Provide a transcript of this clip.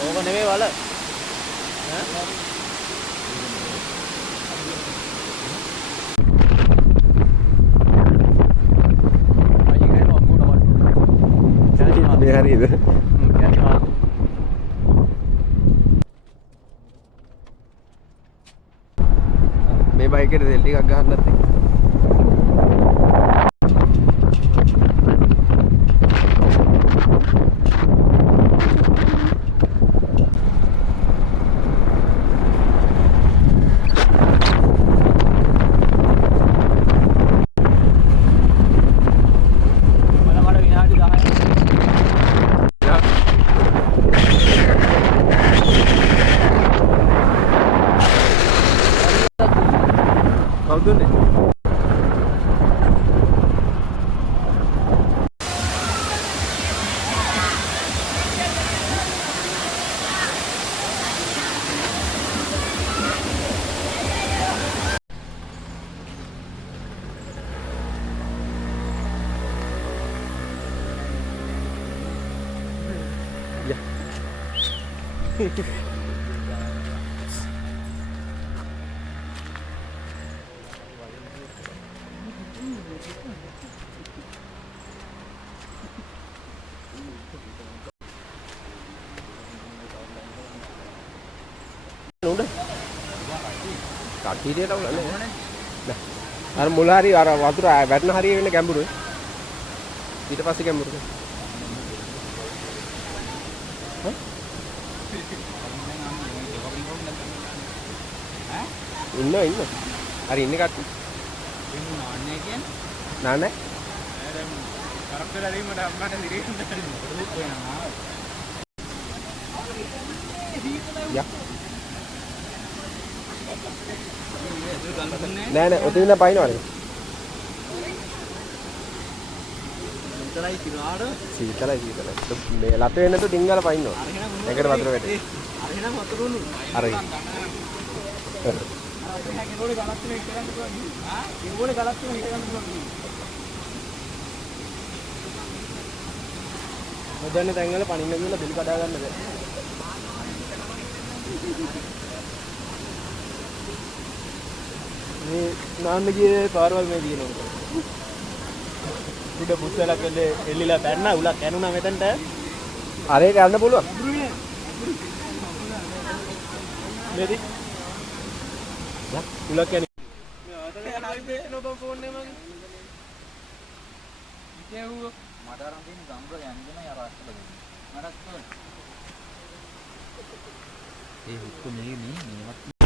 ඕක නෙමෙයි වල. ඈ? මේ හරියද? මේ බයික් එකට තෙල් ටිකක් ගහන්නත් එක්ක. කවුද දුන්නේ? උඩ කට්ටියට උඩ නේ. අර මුල හරි අර වතුර වැටෙන හරිය වෙන්නේ ගැඹුරුයි. ඊට පස්සේ ගැඹුරුයි. හා? ඉන්න. හරි ඉන්නේ කට්ටිය. නාන්නේ කියන්නේ? නාන්නේ? දැන් කරක්ටර් හරීමට අම්මට දිරින්න වෙනවා. යා. නෑ ඔතනින් පයින්නවනේ. සීතලයි කිනාඩ. සීතලයි. මේ ලත වෙන්නේ නැතුව ඩිංගල පයින්නවා. ඒකට වතුර වැටේ. අරගෙන වතුරුණු. අරයි. ඒගොල්ලෝ ගලක් තුන හිට ගන්න පුළුවන්. ඒගොල්ලෝ ගලක් තුන හිට ගන්න පුළුවන්. මොදන්නේ තැන්වල පණින්න කියලා බිල් කඩා ගන්න බෑ. මේ නාන්න ගියේ පාරවල් මේ දිනනවා. උඩ බුස්සලක් එල්ලිලා පැන්නා උලක් ඇනුණා මෙතනට. අරේ ගන්න පුළුවන්. මේදි. යා උලක් ඇනි. මේ ආතලේ නෝ ෆෝන් එක මගේ. ඉතින් මට අරන් තියෙන ගම්බර යන්දම යාර අස්සල දෙන්න. මටත් තෝරන. ඒ හුක්ක මේවත්